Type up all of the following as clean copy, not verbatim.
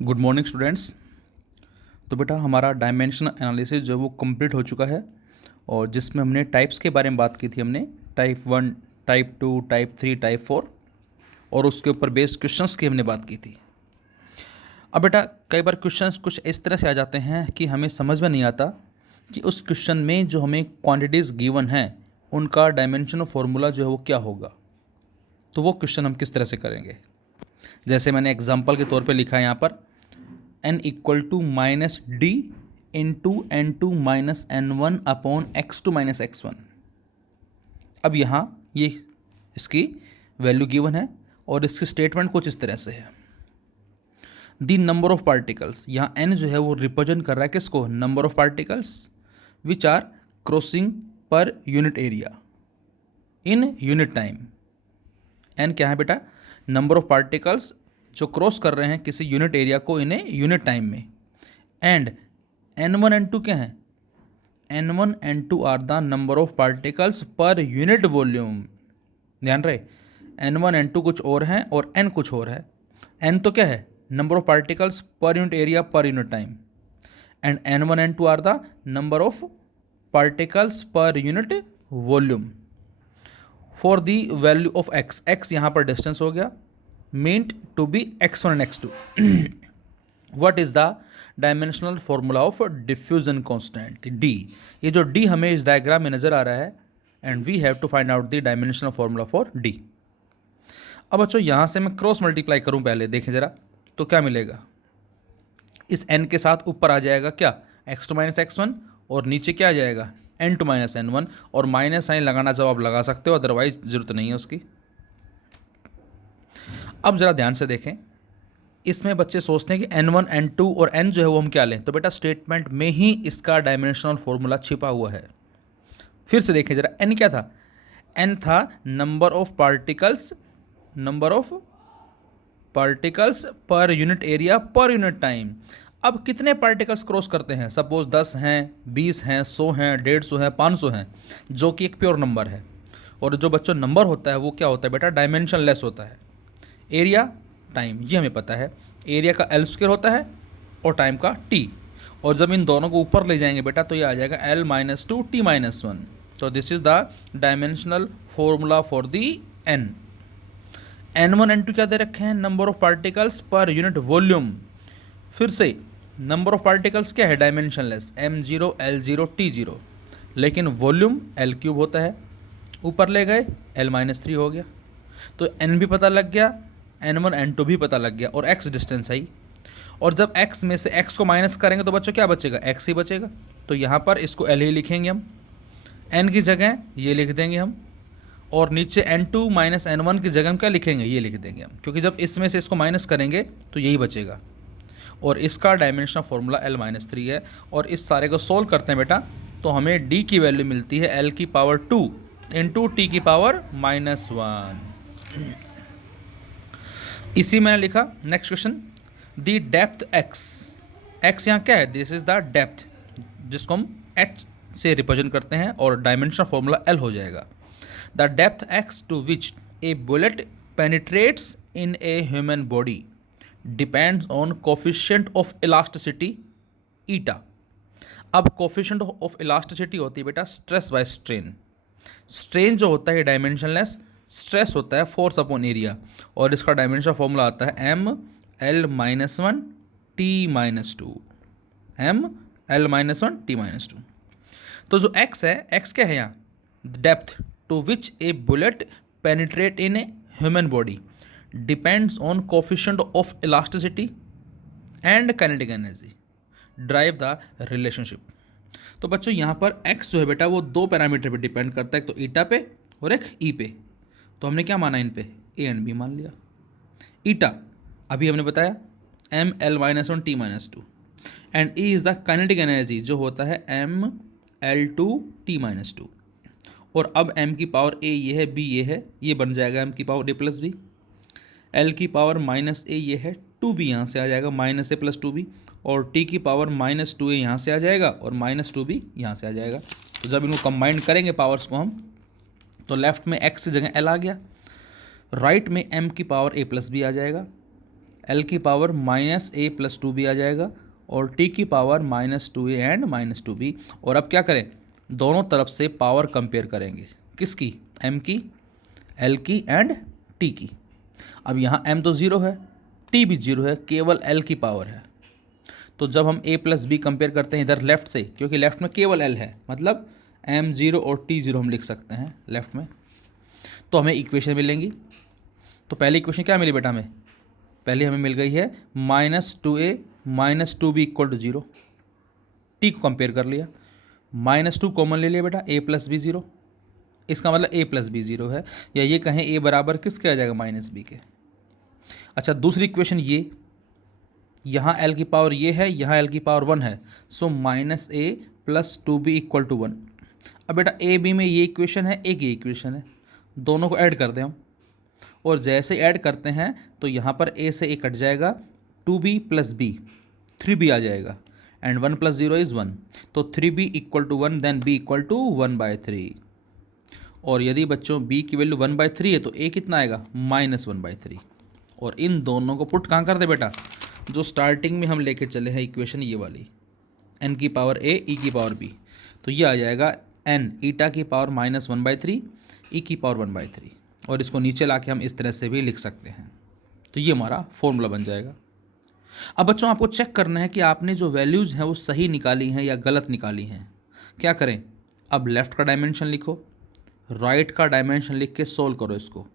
Good morning students. तो बेटा हमारा डायमेंशनल एनालिसिस जो है वो कंप्लीट हो चुका है और जिसमें हमने टाइप्स के बारे में बात की थी। हमने टाइप 1, टाइप 2, टाइप 3, टाइप 4 और उसके ऊपर बेस्ड क्वेश्चंस की हमने बात की थी। अब बेटा कई बार क्वेश्चंस कुछ इस तरह से आ जाते हैं कि हमें समझ में नहीं आता कि उस क्वेश्चन में जो हमें क्वांटिटीज़ गिवन हैं उनका डायमेंशनल फार्मूला जो है वो क्या होगा। तो वो क्वेश्चन हम किस तरह से करेंगे। जैसे मैंने एग्जाम्पल के तौर पे लिखा है यहाँ पर n equal to minus D into N two minus N one upon X two minus X one. अब यहाँ ये इसकी वैल्यू गिवन है और इसकी स्टेटमेंट कुछ इस तरह से है। दी नंबर ऑफ पार्टिकल्स, यहाँ n जो है वो रिप्रेजेंट कर रहा है किसको, number of particles which are crossing per unit area in unit time. n क्या है बेटा, नंबर ऑफ पार्टिकल्स जो क्रॉस कर रहे हैं किसी यूनिट एरिया को इन ए यूनिट टाइम में। एंड n1 n2 क्या है, n1 n2 are the number of particles per unit volume. ध्यान रहे, n1 n2 कुछ और हैं और n कुछ और है। n तो क्या है, number of particles per unit area per unit time, and n1 n2 are the number of particles per unit volume. For the value of x, x यहाँ पर डिस्टेंस हो गया, meant to be x1 and x2. What is the dimensional formula of diffusion constant d? ये जो d हमें इस diagram में नज़र आ रहा है and we have to find out the dimensional formula for d. अब बच्चों यहाँ से मैं क्रॉस मल्टीप्लाई करूँ पहले, देखें ज़रा तो क्या मिलेगा। इस n के साथ ऊपर आ जाएगा क्या, x2 माइनस x1 और नीचे क्या आ जाएगा n2 माइनस n1 और माइनस साइन लगाना जब आप लगा सकते हो, अदरवाइज ज़रूरत नहीं है उसकी। अब ज़रा ध्यान से देखें, इसमें बच्चे सोचते हैं कि n1 n2 और n जो है वो हम क्या लें, तो बेटा स्टेटमेंट में ही इसका डायमेंशनल फार्मूला छिपा हुआ है। फिर से देखें ज़रा, n क्या था, n था number of particles per unit area per unit time. अब कितने पार्टिकल्स क्रॉस करते हैं, सपोज 10 हैं, 20 हैं, 100 हैं, 150 हैं, 500 हैं, जो कि एक प्योर नंबर है। और जो बच्चों नंबर होता है वो क्या होता है बेटा, डायमेंशन लेस होता है। एरिया टाइम ये हमें पता है, एरिया का एल स्क्वायर होता है और टाइम का टी, और जब इन दोनों को ऊपर ले जाएंगे बेटा तो ये आ जाएगा L minus two T minus one. So this is the dimensional formula for the N. n1 n2 क्या दे रखे हैं, number of particles per unit volume. फिर से नंबर ऑफ पार्टिकल्स क्या है, डायमेंशनलेस, m0 l0 t0, लेकिन वॉल्यूम l क्यूब होता है, ऊपर ले गए l माइनस 3 हो गया। तो n भी पता लग गया, n1 n2 भी पता लग गया और x डिस्टेंस आई। और जब x में से x को माइनस करेंगे तो बच्चों क्या बचेगा, x ही बचेगा। तो यहाँ पर इसको l ही लिखेंगे हम, n की जगह ये लिख देंगे हम, और नीचे n2 माइनस n1 की जगह हम क्या लिखेंगे, ये लिख देंगे हम, क्योंकि जब इसमें से इसको माइनस करेंगे तो यही बचेगा। और इसका डायमेंशनल फार्मूला l माइनस 3 है। और इस सारे को सोल्व करते हैं बेटा तो हमें d की वैल्यू मिलती है l की पावर 2 इंटू टी की पावर माइनस 1। इसी मैंने लिखा नेक्स्ट क्वेश्चन, दी डेप्थ x यहाँ क्या है, दिस इज द डेप्थ जिसको हम h से रिप्रेजेंट करते हैं और डायमेंशनल फार्मूला l हो जाएगा। The depth x to which a bullet penetrates in a human body depends on coefficient of elasticity eta. अब कोफिशिएंट ऑफ इलास्टिसिटी होती है बेटा स्ट्रेस बाय स्ट्रेन। स्ट्रेन जो होता है डायमेंशनलेस, स्ट्रेस होता है फोर्स अपॉन एरिया, और इसका डायमेंशन फॉर्मूला आता है m l minus 1 t minus 2, m l minus 1 t minus 2। तो जो x है, x क्या है यहाँ, depth to which a bullet penetrate in a human body depends on coefficient of elasticity and kinetic energy, drive the relationship. तो बच्चों यहाँ पर x जो है बेटा वो दो पैरामीटर पे डिपेंड करता है, एक तो ईटा पे और एक ई पे। तो हमने क्या माना इन पे, ए एंड बी मान लिया। ईटा अभी हमने बताया m l minus 1 t minus 2, and E is the kinetic energy जो होता है m l2 t माइनस 2। और अब m की पावर a ये है, b ये है, ये बन जाएगा m की power a plus B. l की पावर माइनस a ये है, 2b यहाँ से आ जाएगा माइनस a प्लस 2b, और t की पावर माइनस 2a यहाँ से आ जाएगा और माइनस 2b यहाँ से आ जाएगा। तो जब इनको कंबाइन करेंगे पावर्स को हम, तो लेफ्ट में x की जगह l आ गया, राइट में m की पावर a प्लस बी आ जाएगा, एल की power minus A plus two B आ जाएगा और टी की power minus two A and minus two B. और अब क्या करें, दोनों तरफ से पावर कंपेयर करेंगे, किसकी, एम की, एल की एंड टी की। अब यहाँ एम तो ज़ीरो है, टी भी ज़ीरो है, केवल एल की पावर है। तो जब हम ए प्लस बी कंपेयर करते हैं इधर लेफ्ट से, क्योंकि लेफ्ट में केवल एल है, मतलब एम ज़ीरो और टी ज़ीरो हम लिख सकते हैं लेफ्ट में, तो हमें इक्वेशन मिलेंगी। तो पहली इक्वेशन क्या मिली बेटा हमें, पहले हमें मिल गई है minus two A minus two B equal to zero. T को कंपेयर कर लिया, माइनस टू कॉमन ले लिया बेटा, ए प्लस बी ज़ीरो, इसका मतलब ए प्लस बी ज़ीरो है, या ये कहें ए बराबर किसके आ जाएगा, माइनस बी के। अच्छा दूसरी इक्वेशन ये, यहाँ एल की पावर ये है, यहाँ एल की पावर वन है, so minus A plus two B equal to one. अब बेटा ए बी में ये इक्वेशन है, एक ये इक्वेशन है, दोनों को ऐड कर दें हम, और जैसे ऐड करते हैं तो यहाँ पर ए से ए कट जाएगा, two b plus b, three b आ जाएगा, and one plus zero is one, तो three b equal to one, then b equal to one by three. और यदि बच्चों b की वैल्यू वन बाई थ्री है तो a कितना आएगा, माइनस वन बाई थ्री। और इन दोनों को पुट कहाँ कर दे बेटा, जो स्टार्टिंग में हम लेके चले हैं इक्वेशन ये वाली, n की पावर a e की पावर b, तो ये आ जाएगा n ईटा की power minus one by three e की पावर वन बाई थ्री। और इसको नीचे ला के हम इस तरह से भी लिख सकते हैं, तो ये हमारा फॉर्मूला बन जाएगा। अब बच्चों आपको चेक करना है कि आपने जो वैल्यूज़ हैं वो सही निकाली हैं या गलत निकाली हैं। क्या करें, अब लेफ़्ट का डायमेंशन लिखो, राइट का डायमेंशन लिख के सोल्व करो इसको।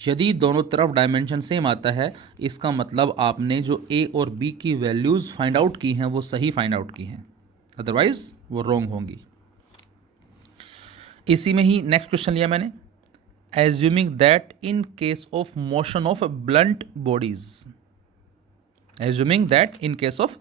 यदि दोनों तरफ डायमेंशन सेम आता है, इसका मतलब आपने जो ए और बी की वैल्यूज़ फाइंड आउट की हैं वो सही फाइंड आउट की हैं, अदरवाइज वो रॉन्ग होंगी। इसी में ही नेक्स्ट क्वेश्चन लिया मैंने, assuming that in case of motion of blunt bodies, assuming that in case of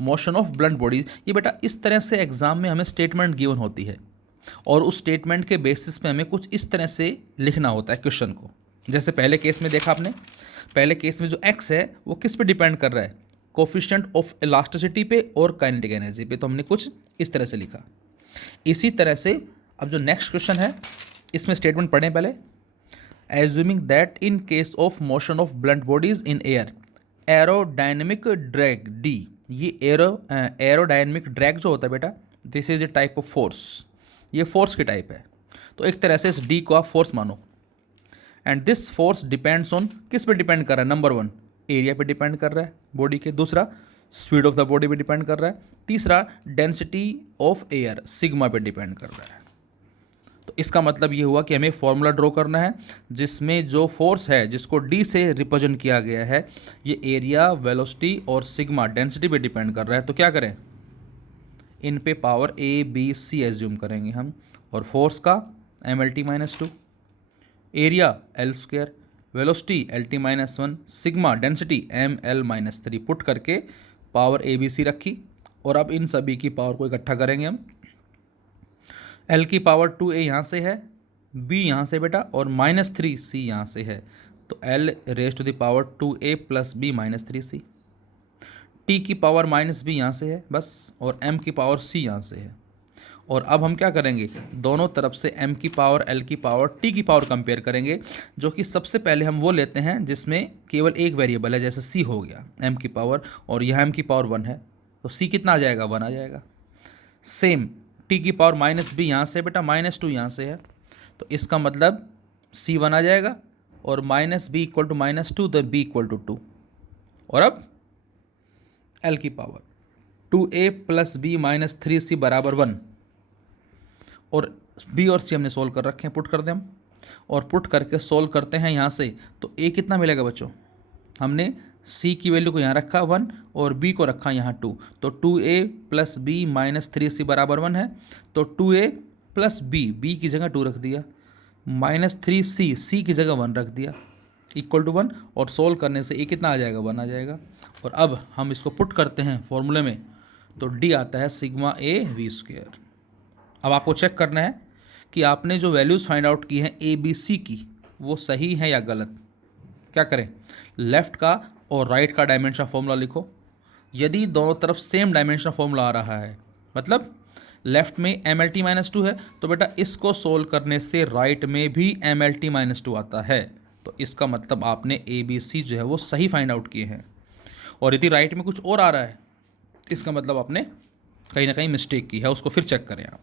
motion of blunt bodies. ये बेटा इस तरह से एग्जाम में हमें स्टेटमेंट गिवन होती है और उस स्टेटमेंट के बेसिस पे हमें कुछ इस तरह से लिखना होता है क्वेश्चन को। जैसे पहले केस में देखा आपने, पहले केस में जो x है वो किस पे डिपेंड कर रहा है, कोफिशिएंट ऑफ इलास्टिसिटी पे और काइनेटिक एनर्जी पे, तो हमने कुछ इस तरह से लिखा। इसी तरह से अब जो नेक्स्ट क्वेश्चन है इसमें स्टेटमेंट पढ़ें पहले, assuming that in case of motion of blunt bodies in air aerodynamic drag D, ये एरोडायनेमिक ड्रैग जो होता है बेटा, this is a type of force, ये फोर्स की टाइप है। तो एक तरह से इस डी को आप फोर्स मानो, and this force depends on, किस पे डिपेंड कर रहा है, नंबर वन एरिया पे डिपेंड कर रहा है बॉडी के, दूसरा स्पीड ऑफ द बॉडी पे डिपेंड कर रहा है, तीसरा डेंसिटी ऑफ एयर सिग्मा पे डिपेंड कर रहा है। तो इसका मतलब ये हुआ कि हमें फॉर्मूला ड्रॉ करना है जिसमें जो फोर्स है जिसको डी से रिप्रेजेंट किया गया है, ये एरिया, वेलोसिटी और सिग्मा डेंसिटी पे डिपेंड कर रहा है। तो क्या करें, इन पे power A B C assume करेंगे हम, और फोर्स का M L T minus two, area L square, velocity L T minus one, sigma density M L minus three, put करके पावर ए बी सी रखी। और अब इन सभी की पावर को इकट्ठा करेंगे हम, एल की पावर टू ए यहाँ से है, बी यहाँ से बेटा, और माइनस थ्री सी यहाँ से है, तो L raise to the power two A plus B minus three C, T की पावर माइनस बी यहाँ से है बस, और एम की पावर सी यहाँ से है। और अब हम क्या करेंगे, दोनों तरफ से एम की पावर, एल की पावर, टी की पावर कंपेयर करेंगे, जो कि सबसे पहले हम वो लेते हैं जिसमें केवल एक वेरिएबल है, जैसे सी हो गया एम की पावर, और यहाँ एम की पावर वन है, तो सी कितना आ जाएगा, वन आ जाएगा। सेम टी की पावर माइनस बी यहाँ से बेटा, माइनस टू यहाँ से है, तो इसका मतलब सी वन आ जाएगा, और minus B equal to minus two, तो बी इक्वल टू टू। और अब एल की power two A plus B minus three C बराबर वन, और बी और सी हमने सोल्व कर रखे हैं, पुट कर दें हम, और पुट करके सोल्व करते हैं यहाँ से, तो ए कितना मिलेगा बच्चों, हमने सी की वैल्यू को यहाँ रखा वन और बी को रखा यहाँ टू, तो two A plus B minus three C बराबर वन है, तो टू ए प्लस बी की जगह टू रख दिया, माइनस थ्री सी की जगह वन रख दिया, इक्वल टू वन, और सोल्व करने से ए कितना आ जाएगा, वन आ जाएगा। और अब हम इसको पुट करते हैं फॉर्मूले में, तो डी आता है सिग्मा ए वी स्क्वायर। अब आपको चेक करना है कि आपने जो वैल्यूज़ फाइंड आउट की हैं ए बी सी की, वो सही है या गलत। क्या करें, लेफ़्ट का और राइट का डायमेंशन फॉर्मूला लिखो। यदि दोनों तरफ सेम डायमेंशन फॉर्मूला आ रहा है, मतलब लेफ़्ट में M L T minus two है, तो बेटा इसको सोल्व करने से राइट में भी M L T minus two आता है, तो इसका मतलब आपने ए बी सी जो है वो सही फाइंड आउट किए हैं। और यदि राइट में कुछ और आ रहा है इसका मतलब आपने कहीं ना कहीं मिस्टेक की है, उसको फिर चेक करें आप।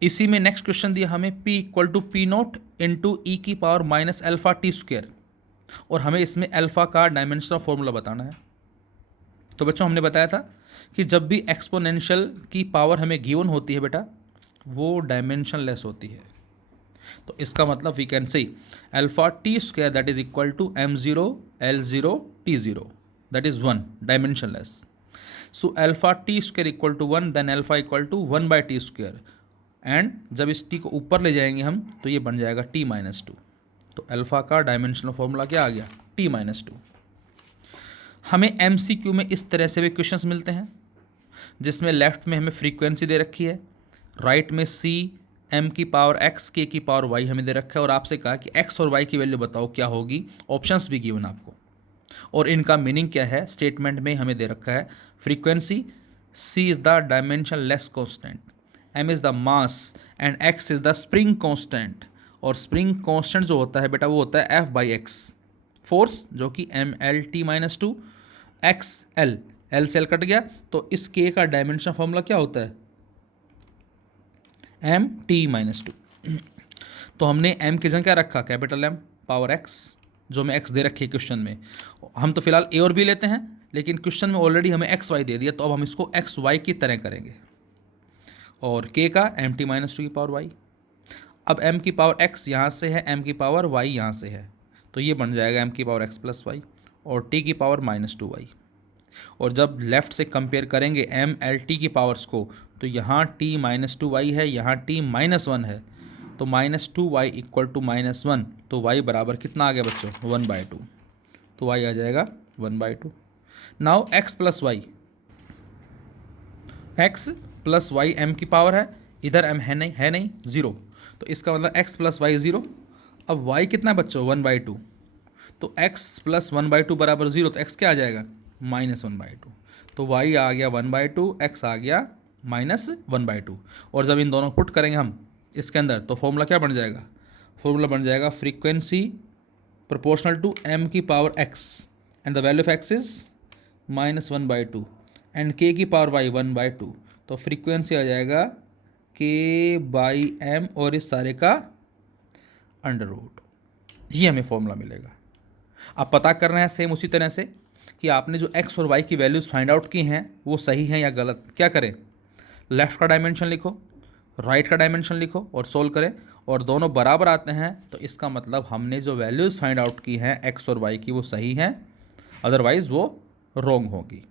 इसी में नेक्स्ट क्वेश्चन दिया हमें p equal to p naught into e की power minus alpha T square, और हमें इसमें अल्फा का डायमेंशनल फॉर्मूला बताना है। तो बच्चों हमने बताया था कि जब भी एक्सपोनेंशियल की पावर हमें गिवन होती है बेटा वो डायमेंशन लेस होती है। तो इसका मतलब we can say alpha T square that is equal to m0 l0 t0 that is 1 dimensionless. So alpha T square equal to 1 then alpha equal to 1 by T square, and जब इस T को ऊपर ले जाएंगे हम तो ये बन जाएगा t माइनस टू। तो अल्फा का डायमेंशनल फॉर्मूला क्या आ गया t माइनस टू। हमें MCQ में इस तरह से भी क्वेश्चंस मिलते हैं जिसमें लेफ्ट में हमें फ्रीक्वेंसी दे रखी है, राइट में c m की पावर x k की पावर y हमें दे रखा है, और आपसे कहा कि x और y की वैल्यू बताओ क्या होगी, ऑप्शंस भी गिवन आपको, और इनका मीनिंग क्या है स्टेटमेंट में हमें दे रखा है। Frequency c is the dimension less constant, m is the mass and x is the spring constant, और स्प्रिंग कॉन्स्टेंट जो होता है बेटा वो होता है F बाई एक्स, फोर्स जो कि mlt minus two x l से l कट गया, तो इस k का डायमेंशन फॉर्मूला क्या होता है mt माइनस टू। तो हमने m की जगह क्या रखा कैपिटल M पावर x, जो में x दे रखी है क्वेश्चन में। हम तो फिलहाल a और b लेते हैं, लेकिन क्वेश्चन में ऑलरेडी हमें x y दे दिया, तो अब हम इसको x y की तरह करेंगे, और k का mt माइनस टू की पावर y। अब m की पावर x यहाँ से है, m की पावर y यहाँ से है, तो ये बन जाएगा m की पावर x प्लस वाई और t की पावर माइनस टू वाई। और जब लेफ़्ट से कंपेयर करेंगे m l t की पावर्स को, तो यहाँ t माइनस टू वाई है, यहाँ t माइनस वन है, तो minus two Y equal to minus one, तो y बराबर कितना आ गया बच्चों 1/2, तो y आ जाएगा 1/2। Now x plus Y, x plus Y m की पावर है, इधर m है नहीं ज़ीरो, तो इसका मतलब x प्लस वाई ज़ीरो। अब y कितना है बच्चों 1/2, तो x प्लस 1/2 बराबर ज़ीरो, तो x क्या आ जाएगा -1/2, तो y आ गया 1/2, x आ गया -1/2। और जब इन दोनों पुट करेंगे हम इसके अंदर तो फॉर्मूला क्या बन जाएगा, फॉर्मूला बन जाएगा फ्रीक्वेंसी प्रोपोर्शनल टू m की power x and the value of x is -1/2 and k की पावर y 1/2, तो फ्रीक्वेंसी आ जाएगा k बाई m और इस सारे का अंडर रूट, ये हमें फॉर्मूला मिलेगा। अब पता करना है सेम उसी तरह से कि आपने जो x और y की वैल्यूज़ फाइंड आउट की हैं वो सही हैं या गलत। क्या करें, लेफ़्ट का डायमेंशन लिखो, राइट का डायमेंशन लिखो और सोल्व करें, और दोनों बराबर आते हैं तो इसका मतलब हमने जो वैल्यूज़ फाइंड आउट की हैं x और y की वो सही हैं, अदरवाइज़ वो रॉन्ग होगी।